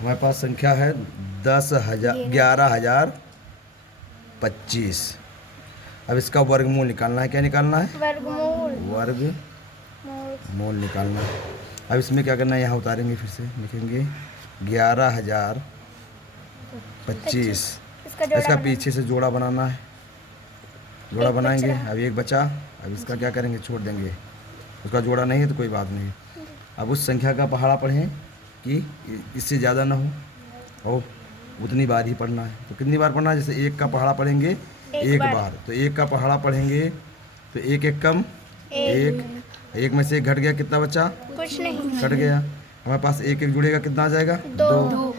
हमारे पास संख्या है 11,025। अब इसका वर्गमूल निकालना है। क्या निकालना है? वर्गमूल निकालना है। अब इसमें क्या करना है, यहाँ उतारेंगे, फिर से लिखेंगे 11,025। इसका पीछे से जोड़ा बनाना है। जोड़ा बनाएंगे। अब एक बचा। अब इसका क्या करेंगे, छोड़ देंगे। उसका जोड़ा नहीं है तो कोई बात नहीं। अब उस संख्या का पहाड़ा पढ़ें कि इससे ज़्यादा ना हो और उतनी बार ही पढ़ना है। तो कितनी बार पढ़ना है? जैसे एक का पहाड़ा पढ़ेंगे एक बार, तो एक का पहाड़ा पढ़ेंगे तो एक एक कम एक में से एक घट गया, कितना बचा? कुछ नहीं, कट गया। हमारे पास एक एक जुड़ेगा, कितना आ जाएगा? दो।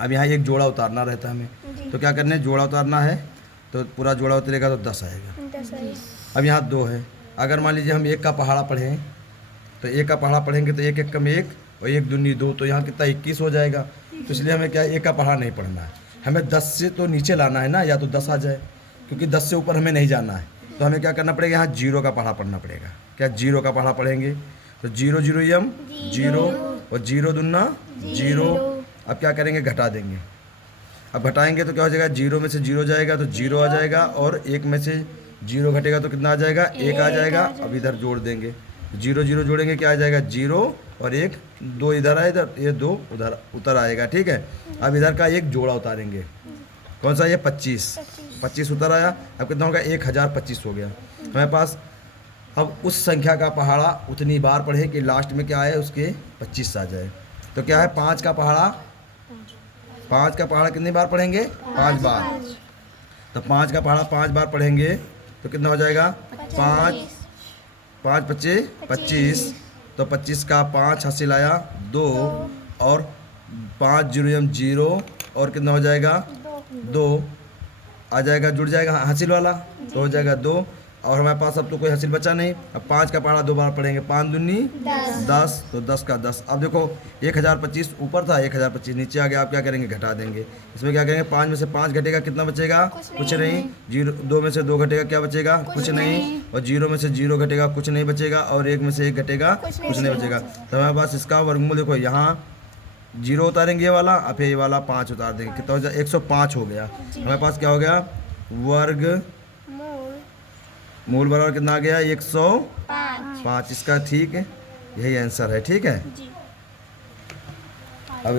अब यहाँ एक जोड़ा उतारना रहता है हमें, तो क्या करना है, जोड़ा उतारना है। तो पूरा जोड़ा उतरेगा तो 10 आएगा। अब यहाँ 2 है। अगर मान लीजिए हम एक का पहाड़ा पढ़ें तो एक का पहाड़ा पढ़ेंगे तो एक एक कम एक और एक दूनी 2, तो यहाँ कितना 21 हो जाएगा। तो इसलिए हमें क्या है, एक का पहाड़ा नहीं पढ़ना है। हमें 10 से तो नीचे लाना है ना, या तो 10 आ जाए, क्योंकि 10 से ऊपर हमें नहीं जाना है। तो हमें क्या करना पड़ेगा, यहाँ 0 का पहाड़ा पढ़ना पड़ेगा। क्या 0 का पहाड़ा पढ़ेंगे तो 0 0 यम 0 और 0 दूना 0। अब क्या करेंगे, घटा देंगे। अब घटाएंगे तो क्या हो जाएगा, 0 में से 0 जाएगा तो 0 आ जाएगा, और 1 में से 0 घटेगा तो कितना आ जाएगा, 1 आ जाएगा। अब इधर जोड़ देंगे, 0 0 जोड़ेंगे, क्या आ जाएगा, 0 और 1, 2 इधर आए, इधर ये 2 उधर उतर आएगा। ठीक है। अब इधर का एक जोड़ा उतारेंगे, कौन सा, ये 25 उतर आया। अब कितना होगा, 1025 हो गया हमारे पास। अब उस संख्या का पहाड़ा उतनी बार पढ़े कि लास्ट में क्या आए, उसके 25 आ जाए। तो क्या है, 5 का पहाड़ा कितनी बार पढ़ेंगे, 5 बार। तो 5 का पहाड़ा 5 बार पढ़ेंगे तो कितना हो जाएगा, 5 5 25 25। तो 25 का 5 हासिल आया 2, और 5 0 0 और कितना हो जाएगा, 2 आ जाएगा, जुड़ जाएगा हासिल वाला, तो हो जाएगा 2। और हमारे पास अब तो कोई हासिल बचा नहीं। अब 5 का पहाड़ा 2 बार पढ़ेंगे, 5 दूनी 10, तो 10 का 10। अब देखो 1025 ऊपर था, 1025 नीचे आ गया। आप क्या करेंगे, घटा देंगे। इसमें क्या करेंगे, 5 में से 5 घटेगा, कितना बचेगा, कुछ नहीं। 2 में से 2 घटेगा, क्या बचेगा, कुछ नहीं। और 0 में से 0 घटेगा, कुछ नहीं बचेगा। और 1 में से 1 घटेगा, कुछ नहीं बचेगा। तो हमारे पास इसका वर्गमूल देखो, यहाँ 0 उतारेंगे ये वाला, अब ये वाला 5 उतार देंगे, कितना हो जाएगा, 105 हो गया। हमारे पास क्या हो गया, वर्ग मूल बराबर कितना आ गया, 105। इसका ठीक है, यही आंसर है। ठीक है। अब